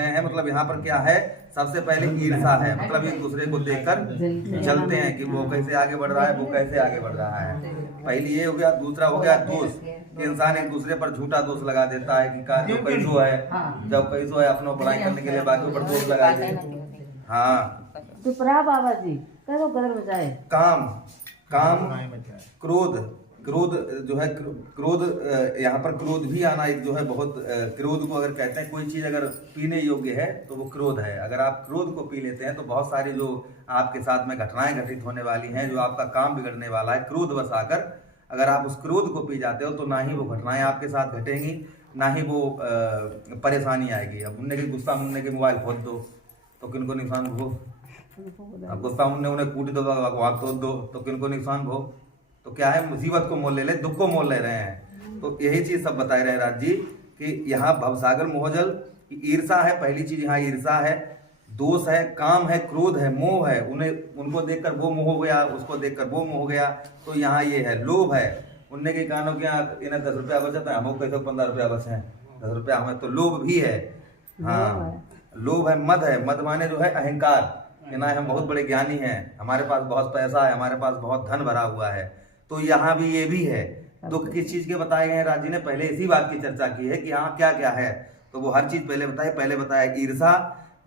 हैं, मतलब यहाँ पर क्या है, सबसे पहले ईर्षा है, मतलब एक दूसरे को देखकर जलते हैं कि वो कैसे आगे बढ़ रहा है, वो कैसे आगे बढ़ रहा है। पहली ये हो गया। दूसरा हो गया दोष, कि इंसान एक दूसरे पर झूठा दोष लगा देता है कि जो कैसो है, जब कैसो है अपनों पढ़ाई करने के लिए बाकी पर दोष लगा दे। हाँ, तो बाबा जी करो गदर बजाए। काम काम क्रोध, क्रोध जो है, क्रोध यहाँ पर क्रोध भी आना एक जो है बहुत, क्रोध को अगर कहते हैं कोई चीज अगर पीने योग्य है तो वो क्रोध है। अगर आप क्रोध को पी लेते हैं तो बहुत सारी जो आपके साथ में घटनाएं घटित होने वाली हैं, जो आपका काम बिगड़ने वाला है, क्रोध बस आकर अगर आप उस क्रोध को पी जाते हो तो ना ही वो घटनाएं आपके साथ घटेंगी, ना ही वो परेशानी आएगी। अब उनने के गुस्सा मुन्ने के मोबाइल फोड़ दो तो किनको नुकसान भो, अब गुस्सा मुन्ने उन्हें कूट दो, वहां तोड़ दो तो किनको नुकसान भो। तो क्या है, मुसीबत को मोल ले ले, दुख को मोल ले रहे हैं। तो यही चीज सब बताए रहे राज जी कि यहाँ भवसागर मोहजल की ईर्षा है, पहली चीज यहाँ ईर्षा है, दोष है, काम है, क्रोध है, मोह है। उनको देखकर वो मोह हो गया, उसको देखकर वो मोह हो गया। तो यहाँ ये है लोभ है, उनने के कानों के यहाँ इन्हें 10 रुपया बचता है, हम कैसे 15 रुपया बचे 10 रुपया हमें, तो लोभ भी है। हाँ, लोभ है। मद है, मद माने जो है अहंकार, कि ना हम बहुत बड़े ज्ञानी हैं, हमारे पास बहुत पैसा है, हमारे पास बहुत धन भरा हुआ है। तो यहाँ भी ये भी है। दुख किस चीज के बताए गए हैं, राजी ने पहले इसी बात की चर्चा की है कि यहाँ क्या क्या है, तो वो हर चीज पहले बताए। पहले बताया ईर्षा,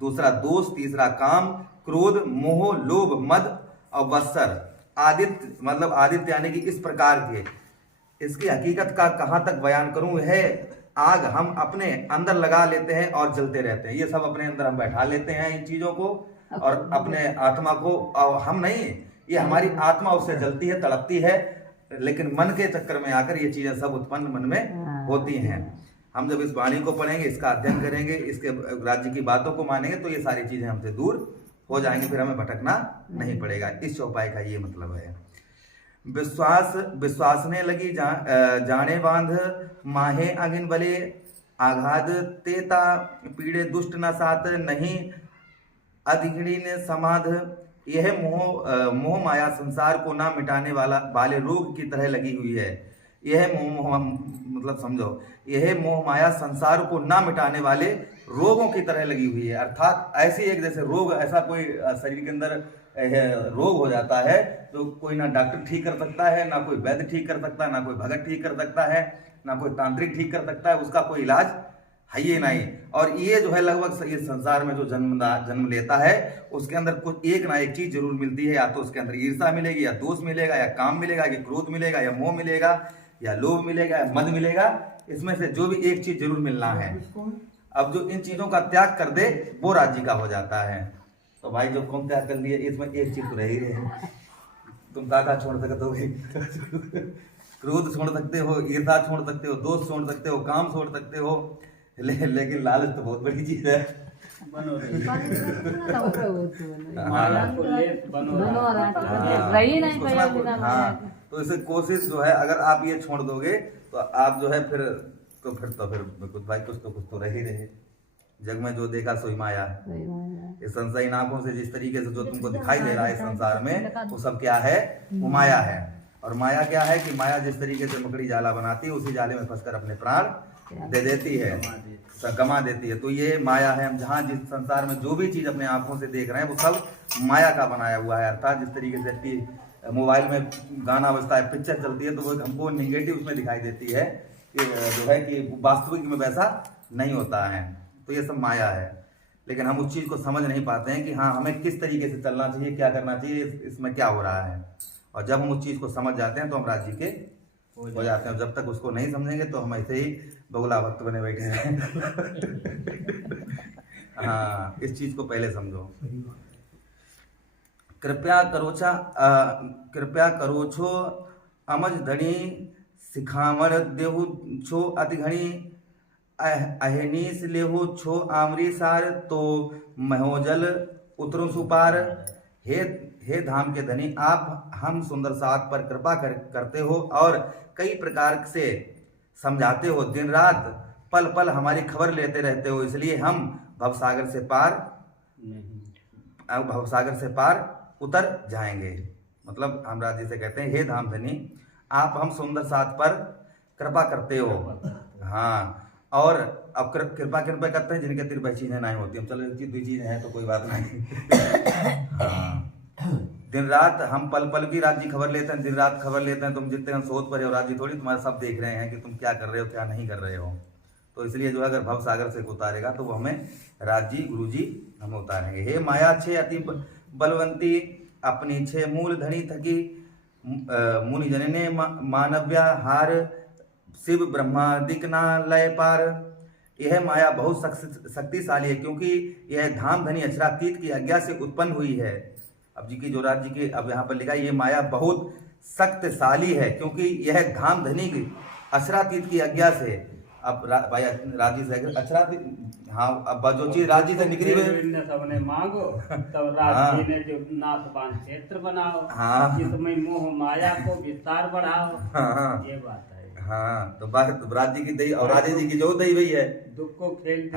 दूसरा दोष, तीसरा काम, क्रोध, मोह, लोभ, मद और वत्सर। आदित्य मतलब आदित्य यानी कि इस प्रकार के, इसकी हकीकत का कहाँ तक बयान करूं, है आग हम अपने अंदर लगा लेते हैं और जलते रहते हैं। ये सब अपने अंदर हम बैठा लेते हैं इन चीजों को, और अपने आत्मा को, और हम नहीं, ये हमारी आत्मा उससे जलती है, तड़पती है, लेकिन मन के चक्कर में आकर ये चीजें सब उत्पन्न मन में होती हैं। हम जब इस वाणी को पढ़ेंगे, इसका अध्ययन करेंगे, इसके राज्य की बातों को मानेंगे तो ये सारी चीजें हमसे दूर हो जाएंगी, फिर हमें भटकना नहीं पड़ेगा। इस चौपाई का ये मतलब है। विश्वासने लगी जाने बांध माहे अगिन बले, आघात तेता पीड़े दुष्ट न सात, नहीं अधिगणीन समाध। यह मोह माया संसार को ना मिटाने वाले रोग की तरह लगी हुई है। यह मोह मतलब समझो, यह मोह माया संसार को ना मिटाने वाले रोगों की तरह लगी हुई है। अर्थात ऐसी एक जैसे रोग, ऐसा कोई शरीर के अंदर रोग हो जाता है तो कोई ना डॉक्टर ठीक कर सकता है, ना कोई वैद्य ठीक कर सकता है, ना कोई भगत ठीक कर सकता है, ना कोई तांत्रिक ठीक कर सकता है, उसका कोई इलाज है ये नहीं। और ये जो है लगभग ये संसार में जो जन्म लेता है उसके अंदर कुछ एक ना एक चीज जरूर मिलती है, या तो उसके अंदर ईर्षा मिलेगी, या दोष मिलेगा, या काम मिलेगा, या क्रोध मिलेगा, या मोह मिलेगा, या लोभ मिलेगा, या मद मिलेगा। इसमें से जो भी एक चीज जरूर मिलना है। अब जो इन चीजों का त्याग कर दे वो राज्य का हो जाता है। तो भाई जो कौन त्याग कर लिए, इसमें एक चीज तो रह ही रहे। तुम काका छोड़ सकते हो, क्रोध छोड़ सकते हो, ईर्षा छोड़ सकते हो, दोष छोड़ सकते हो, काम छोड़ सकते हो, लेकिन लालच तो बहुत बड़ी चीज है। हाँ, तो इसे कोशिश जो है, अगर आप ये छोड़ दोगे तो आप जो है फिर कुछ भाई कुछ तो रह ही रहे। जग में जो देखा सोई माया। इस संशयी आंखों से जिस तरीके से जो तुमको दिखाई दे रहा है संसार में, वो सब क्या है, वो माया है। और माया क्या है कि माया जिस तरीके से मकड़ी जाला बनाती है, उसी जाले में फंसकर अपने प्राण दे देती है, गमा देती है। तो ये माया है। हम जहाँ जिस संसार में जो भी चीज अपने आंखों से देख रहे हैं वो सब माया का बनाया हुआ है। अर्थात जिस तरीके से मोबाइल में गाना बजता है, पिक्चर चलती है, तो वो हमको निगेटिव उसमें दिखाई देती है कि जो है कि वास्तविक में वैसा नहीं होता है। तो ये सब माया है, लेकिन हम उस चीज को समझ नहीं पाते हैं कि हाँ हमें किस तरीके से चलना चाहिए, क्या करना चाहिए, इसमें क्या हो रहा है। और जब हम उस चीज को समझ जाते हैं तो हम राज्य के हो जाते हैं। जब तक उसको नहीं समझेंगे तो हम ऐसे ही बगुला भक्त बने बैठे हैं। हाँ, इस चीज को पहले समझो। कृपया करो छो अमज धनी, सिखावण देहु छो अति घनी, अहनीस लेहु छो आमरी सार, तो महोजल उतरो सुपार। हे धाम के धनी, आप हम सुंदर साथ पर कृपा करते हो और कई प्रकार से समझाते हो, दिन रात पल पल हमारी खबर लेते रहते हो, इसलिए हम भवसागर से पार उतर जाएंगे। मतलब हम राज जी से कहते हैं, हे धाम धनी, आप हम सुंदर साथ पर कृपा करते हो, हाँ, और अब कृपा कृपा करते हैं जिनके तिरपह चीजें नहीं होती, हम चलो एक चीज 2 चीजें हैं तो कोई बात नहीं। हाँ। दिन रात हम पल पल की राज्य खबर लेते हैं, दिन रात खबर लेते हैं। तुम जितने हम सोच पर हो राज्य थोड़ी, तुम्हारे सब देख रहे हैं कि तुम क्या कर रहे हो क्या नहीं कर रहे हो। तो इसलिए जो है अगर भव सागर से उतारेगा तो वो हमें राज्य गुरु जी हमें उतारेंगे। हे माया छे अति बलवंती, अपनी छे मूल धनी थकी, मुनि जनने मानव्या हार, शिव ब्रह्मादिक ना लय पार। यह माया बहुत शक्तिशाली है क्योंकि यह धाम धनी अक्षरातीत की आज्ञा से उत्पन्न हुई है। अब जी की जो राज्य की अब यहाँ पर लिखा है, ये माया बहुत शक्तिशाली है क्योंकि यह धाम धनी की अक्षरातीत की आज्ञा से। अब भाई राजी से अक्षरातीत, हाँ अब जो चीज राजी से निकली हुई सबने मांगो तब राजी ने जो नाथबान क्षेत्र बनाओ, हाँ इसमें मोह माया को विस्तार बढ़ाओ। हाँ ये बात है। हाँ तो बात राज्य की दई और राजे जी की जो दई हुई है, दुख को खेल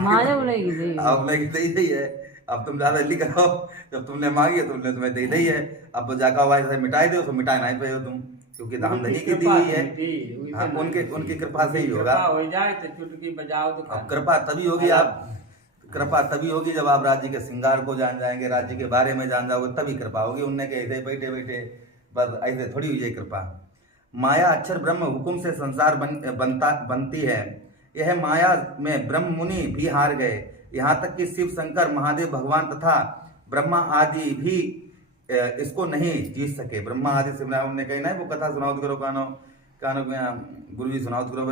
माया बोलेगी दे, अब नहीं दई दई है। अब तुम ज्यादा जल्दी कराओ, जब तुमने मांगी है तुमने तुम्हें दे दी है। अब जाकर भाई से मिटाई दो तो मिटा नहीं पाए हो तुम, क्योंकि धामधनी की दी हुई है। हाँ, उनकी कृपा से ही होगा। हो जाए तो चुटकी बजाओ तो अब कृपा तभी होगी, आप कृपा तभी होगी जब आप राज्य के श्रृंगार को जान जाएंगे, राज्य के बारे में जान जाओगे, तभी कृपा होगी। उनने के ऐसे बैठे बैठे बस ऐसे थोड़ी हुई है कृपा। माया अक्षर ब्रह्म हुकुम से संसार बनती है। यह माया में ब्रह्म मुनि भी हार गए, यहाँ तक कि शिव शंकर महादेव भगवान तथा ब्रह्मा आदि भी इसको नहीं जीत सके। ब्रह्मा आदि से ने कही नहीं वो कथा सुनाओ करो, कानो कानो गुरु जी सुनाओ करो।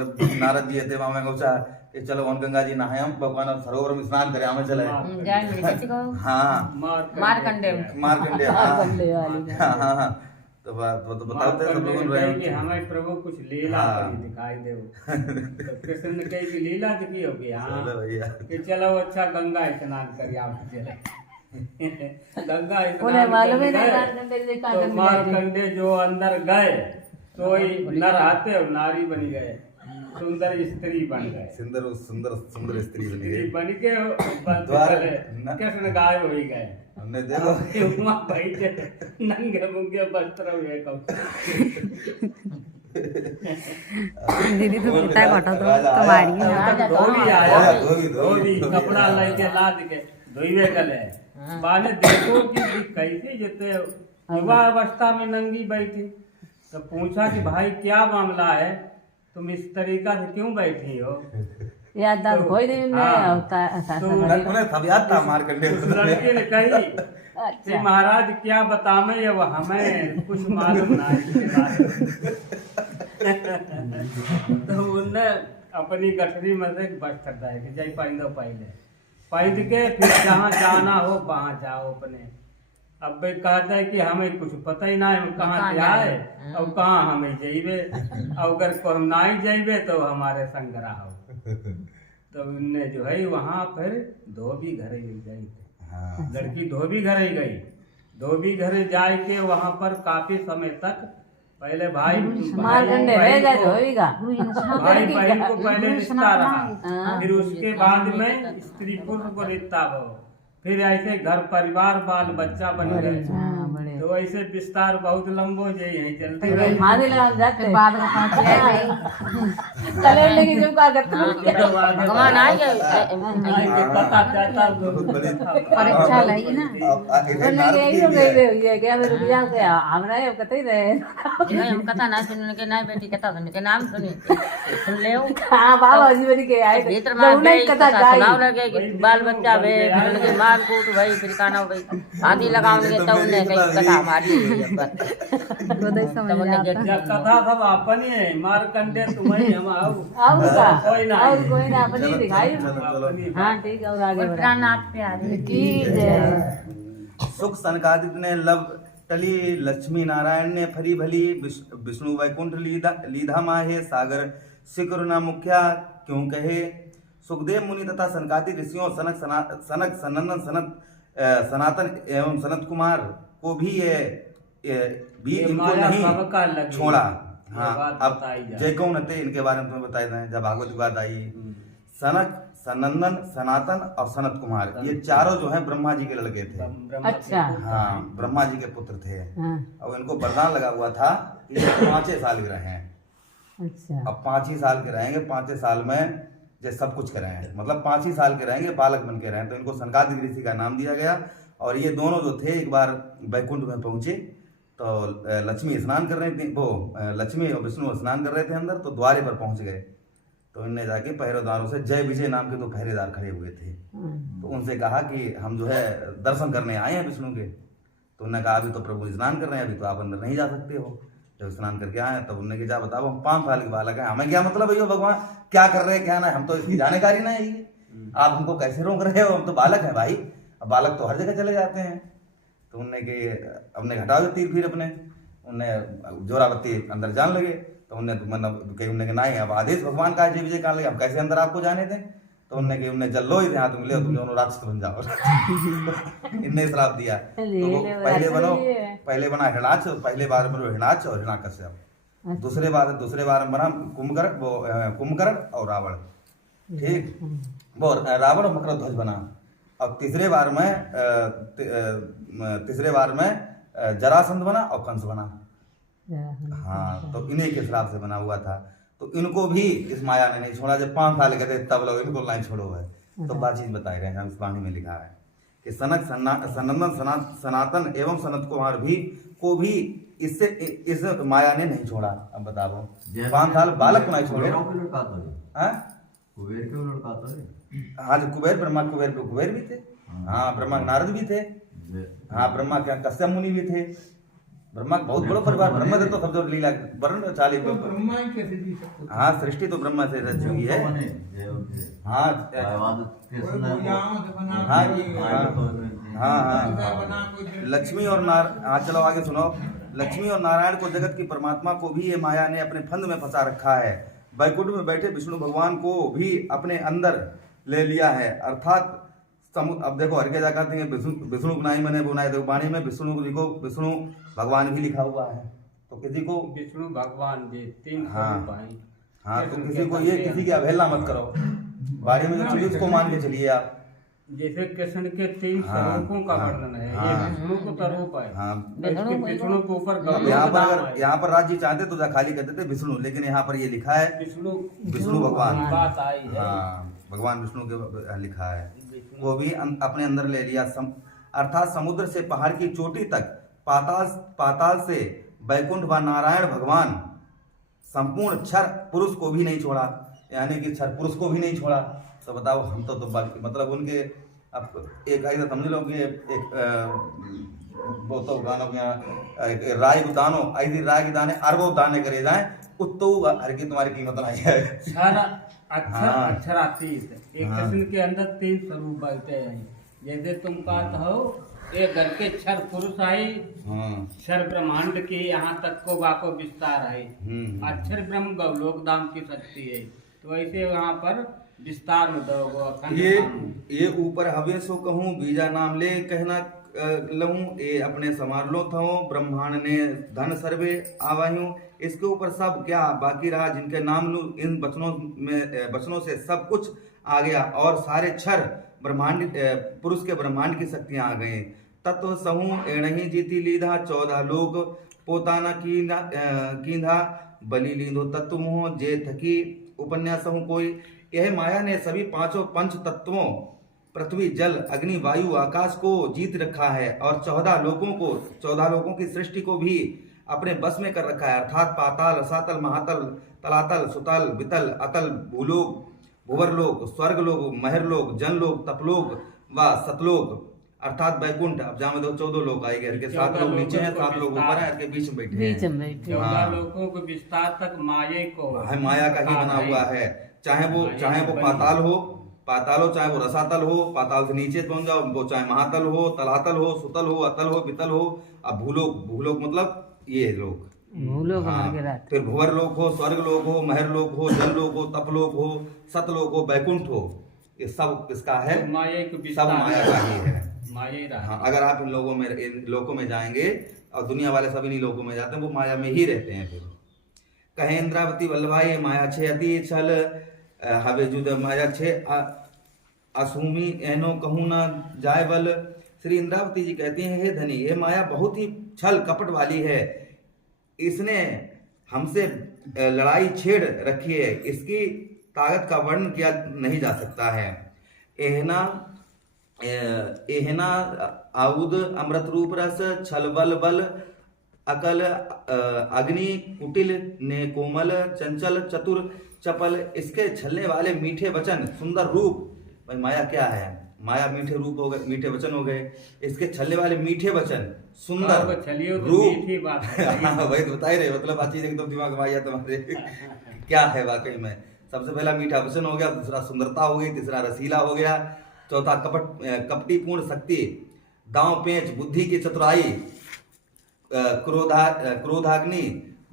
नारद जी थे वहां में गौचा कि चलो वन गंगा जी नहाए, हम भगवान सरोवर में स्नान करे, हमें चले। हाँ मारकंडे, हाँ तो बताते सब लोग कि हमें प्रभु कुछ लीला दिखाई दे। तो कृष्ण ने कही कि लीला दिखी होगी। हाँ कि चलो अच्छा गंगा स्नान कर आप चले। गंगा स्नान तो मारकंडे जो अंदर गए तो नर आते और नारी बन गए, सुंदर स्त्री बन गए। सुंदर सुंदर सुंदर स्त्री बन के कृष्ण गायब हो गए। हमने देखो बैठे नंगे मुंगे वस्त्र हुए दीदी तो पिता घटा तो तुम्हारी धोबी आया, धोबी कपड़ा लेके लाद के धोइवे गले। बाने देखो कि कैसे जते युवा अवस्था में नंगी बैठी, तो पूछा कि भाई क्या मामला है, तुम इस तरीका से क्यों बैठी हो? याद कोई नहीं होता ऐसा। उन्हें तब याद था मारकंडे। उस लड़के ने कही कि महाराज क्या बतावे, वो हमें कुछ मालूम ना है। तो उनने अपनी गठरी में से वस्त्र डाल के जय पहन के फिर जहाँ जाना हो वहाँ जाओ अपने। अब भाई कहता है कि हमें कुछ पता ही ना है, हम कहाँ से आए और कहाँ हमें जाइबे, अगर को हम ना ही जाइबे तो हमारे संग रहो। तो उनने जो है वहाँ फिर धोबी घर गई। हाँ। लड़की धोबी घर ही गई। धोबी घर जाए के वहाँ पर काफी समय तक पहले भाई बहन को पहले रिश्ता रहा, फिर उसके बाद में स्त्री पुरुष को रिश्ता हो, फिर ऐसे घर परिवार बाल बच्चा बन गए। तो ऐसे विस्तार बहुत लंबो जाए यही चलते भगवान आ गए परीक्षा लगी ना हम कथा ना सुनने के ना बेटी कथा सुनने के नाम सुन ले बाबा जी बनी के आए भीतर में कथा सुनाव लगे कि बाल बच्चा वे फिर मार कूट भाई फिर खाना भाई आदि लगाओगे तब उन्हें कहीं कथा हमारी कथा सब अपनी है। मारकंडे तुम्हें हम आओ कोई ना अपनी दिखाई। हाँ ठीक है और आगे सुख सनकादित्य ने लब टली, लक्ष्मी नारायण ने फरी भली, विष्णु वैकुंठ लीधा माहे, सागर शिखर न मुख्या क्यों कहे। सुखदेव मुनि तथा सनकादिक ऋषियों सनक सनातन एवं सनत कुमार को भी भी इनको नहीं छोड़ा। हाँ अब जय कौन थे इनके बारे में तुम्हें बताया था जब भागवत की बात आई। सनक, सनंदन, सनातन और सनत कुमार ये चारों जो हैं ब्रह्मा जी के लड़के थे। अच्छा हाँ ब्रह्मा जी के पुत्र थे। और इनको वरदान लगा हुआ था कि 5 साल के रहे। अच्छा अब 5 ही साल के रहेंगे, 5 साल में जैसे सब कुछ करे हैं, मतलब 5 ही साल के रहेंगे, बालक बन के रहें, तो इनको सनकादिक ऋषि का नाम दिया गया। और ये दोनों जो थे एक बार बैकुंठ में पहुंचे तो लक्ष्मी स्नान कर रही थी, वो लक्ष्मी और विष्णु स्नान कर रहे थे अंदर, तो द्वारे पर पहुंच गए। तो इनने जाके पहरेदारों से, जय विजय नाम के 2 पहरेदार खड़े हुए थे, तो उनसे कहा कि हम जो है दर्शन करने आए हैं विष्णु के। तो उन्होंने कहा अभी तो प्रभु स्नान कर रहे हैं, अभी तो आप अंदर नहीं जा सकते हो। जब स्नान करके आए तब उन्होंने कहा बताओ हम 5 साल के बालक हैं, हमें क्या मतलब भैया भगवान क्या कर रहे हैं क्या ना, हम तो इसकी जानकारी नहीं है, आप हमको कैसे रोक रहे हो, हम तो बालक हैं भाई, अब बालक तो हर जगह चले जाते हैं। तो उनने के अपने घटाओ तीर फिर अपने उनने जोरावती अंदर जान लगे। तो उनने मतलब कहीं उनने नहीं, अब आदेश भगवान का जय विजय कहा लगे, हम कैसे अंदर आपको जाने दें। तो उनने उनने जल लो इधर हाथ मिले, तुम दोनों राक्षस बन जाओ। इनने श्राप दिया। तो वो पहले बना हिरणाक्ष, पहले बार बनो हिरणाक्ष और हिरण्यकश्यप, दूसरे बार बना कुंभकर्ण और रावण, ठीक, वो रावण और मकरध्वज बना। अब तीसरे बार में जरासंध बना और कंस बना। हाँ, तो इन्हीं के श्राप से बना हुआ था। तो इनको भी इस माया ने नहीं छोड़ा, जब 5 साल के थे तब लोग इनको लाइन छोड़ो है। तो बातचीत बताए गए हैं, इस वाणी में लिखा है कि सनातन एवं सनत कुमार को भी इससे इस माया ने नहीं छोड़ा। अब बताओ 5 साल बालक को नहीं छोड़े। हाँ, कुबेर ब्रह्मा कुबेर भी थे, हाँ ब्रह्मा नारद भी थे, हाँ ब्रह्मा क्या कश्यप मुनि भी थे। ब्रह्मा बहुत बड़ा परिवार, ब्रह्मा से तो सब जो लीला वर्ण चाली, हाँ सृष्टि तो ब्रह्मा से रची हुई है। हाँ लक्ष्मी और हाँ चलो आगे सुनो। लक्ष्मी और नारायण को, जगत की परमात्मा को भी ये माया ने अपने फंद में फंसा रखा है। वैकुंठ में बैठे विष्णु भगवान को भी अपने अंदर ले लिया है, अर्थात अब देखो हर के जा कहते हैं विष्णु बनाई मैंने बनाए, देखो वाणी में विष्णु जी को विष्णु भगवान भी लिखा हुआ है। तो किसी को विष्णु भगवान भी 3 हाँ, तो किसी को ये किसी की अवहेलना मत करो, वाणी में जो चलिए उसको मान के चलिए आप। जैसे कृष्ण के 3 स्वरूपों का वर्णन है, ये विष्णु को स्वरूप है। हाँ, विष्णु के ऊपर यहाँ पर राज्य चाहते तो खाली कहते थे विष्णु, लेकिन यहाँ पर ये लिखा है विष्णु भगवान, बात आई है। हाँ भगवान विष्णु के लिखा है, वो भी अपने अंदर ले लिया। अर्थात समुद्र से पहाड़ की चोटी तक, पाताल से वैकुंठ व नारायण भगवान संपूर्ण क्षर पुरुष को भी नहीं छोड़ा, यानी कि क्षर पुरुष को भी नहीं छोड़ा। तो बताओ हम तो मतलब उनके अब एक ऐसा समझ लो कि वो तो गानों के राय दानो ऐसी राय के दाने अरबों दाने करे जाए, उत्तो हर की तुम्हारी कीमत नहीं है। अक्षरातीत एक कृष्ण के अंदर 3 स्वरूप बैठे हैं। जैसे तुम कहते हो एक घर के क्षर पुरुष आई, क्षर ब्रह्मांड की यहाँ तक को वाको विस्तार है, अक्षर ब्रह्म गौलोक धाम की शक्ति है। तो ऐसे वहाँ पर विस्तार में दो ये ऊपर हवे सो कहूँ बीजा नाम ले कहना लहूं, ये अपने समार लो था ब्रह्मांड ने धन सर्वे आवायूं। इसके ऊपर सब क्या बाकी रहा, जिनके नाम लूं इन वचनों से सब कुछ आ गया, और सारे क्षर ब्रह्मांड पुरुष के ब्रह्मांड की शक्तियां आ गई। तत्व सहू एणही जीती लीधा 14 लोग पोताना कींधा बलि लीधो तत्व मोह जे थकी उपन्यास हूँ कोई। यह माया ने सभी 5 पंच तत्वों पृथ्वी जल अग्नि वायु आकाश को जीत रखा है, और 14 लोगों की सृष्टि को भी अपने बस में कर रखा है। अर्थात पाताल रसातल महातल तलातल सुतल वितल अतल भूलोक भुवरलोक स्वर्गलोक महरलोक जनलोक तपलोक व सतलोक, अर्थात वैकुंठ। अब जहाँ में 14 लोग आएंगे, इनके 7 लोग नीचे हैं, 7 लोग ऊपर हैं, इनके बीच में बैठे हैं। 14 लोगों को विस्तार तक माया का ही बना हुआ है। चाहे वो पाताल हो, चाहे वो रसातल हो, पाताल से नीचे पहुंच जाओ, वो चाहे महातल हो, तलातल हो, सुतल हो, अतल हो, वितल हो। अब भूलोक मतलब ये लोग, फिर भुवर लोक हो, स्वर्ग लोक हो, महर लोक हो, जल लोक हो, तपलोक हो, सतलोक हो, वैकुंठ हो, ये सब किसका है? सब माया का ही है। हाँ, अगर आप इन लोगों में जाएंगे, और दुनिया वाले सभी नहीं लोगों में जाते हैं, वो माया में ही रहते हैं। फिर कहे इंद्रावती वल्लभाई माया छे अति छल हवे जुद माया छे असुमी एनो कहूँ न जाय बल। श्री इंद्रावती जी कहती हैं, हे धनी, ये माया बहुत ही छल कपट वाली है, इसने हमसे लड़ाई छेड़ रखी है, ताकत का वर्णन किया नहीं जा सकता है। एहना एहना आउद अमृत रूप रस छल बल बल अकल अग्नि कुटिल ने कोमल चंचल चतुर चपल, इसके छलने वाले मीठे वचन सुंदर रूप। भाई माया क्या है? माया मीठे रूप हो गए, मीठे वचन हो गए। इसके छलने वाले मीठे वचन सुंदर रूप। हाँ वही तो बता ही रहे, मतलब बातचीत एकदम दिमाग में आई है तुम्हारे। क्या है वाकई में? सबसे पहला मीठा वचन हो गया, दूसरा सुंदरता हो गई, तीसरा रसीला हो गया, चौथा कपटीपूर्ण शक्ति, दांव पेंच बुद्धि की चतुराई, क्रोधाग्नि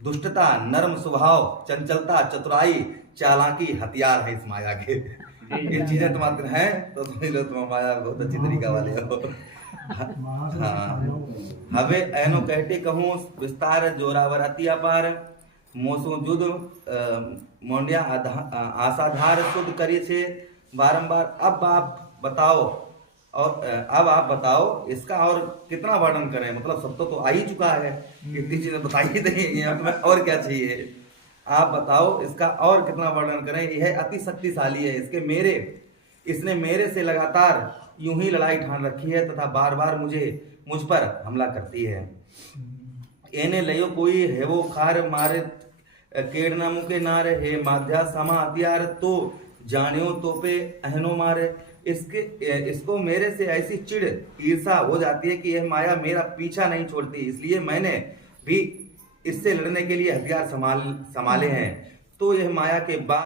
दुष्टता, नर्म स्वभाव, चंचलता, चतुराई, चालाकी हथियार है इस माया के। ये चीजें तुम्हारे हैं तो तुम माया बहुत अच्छी तरीका वाले हो। हाँ हवे एनो कहते कहूँ विस्तार जोरावर अति अपार, मोसो जुद मोंडिया आसाधार शुद्ध करिए छे बारंबार। अब आप बताओ, और अब आप बताओ इसका और कितना वर्णन करें? मतलब सब तो आ ही चुका है, इतनी चीजें बता ही देंगे, और क्या चाहिए? आप बताओ इसका और कितना वर्णन करें? यह अति शक्तिशाली है, इसने मेरे से लगातार यूं ही लड़ाई ठान रखी है तथा बार बार मुझ पर हमला करती है। एने लयो कोई है वो खार मारे केड़ना मुके नार, हे माध्या समा हथियार तो जानियो तो पे अहनो मारे। इसको मेरे से ऐसी चिढ़ ईर्षा हो जाती है कि यह माया मेरा पीछा नहीं छोड़ती, इसलिए मैंने भी इससे लड़ने के लिए हथियार संभाले हैं। तो यह माया के बाद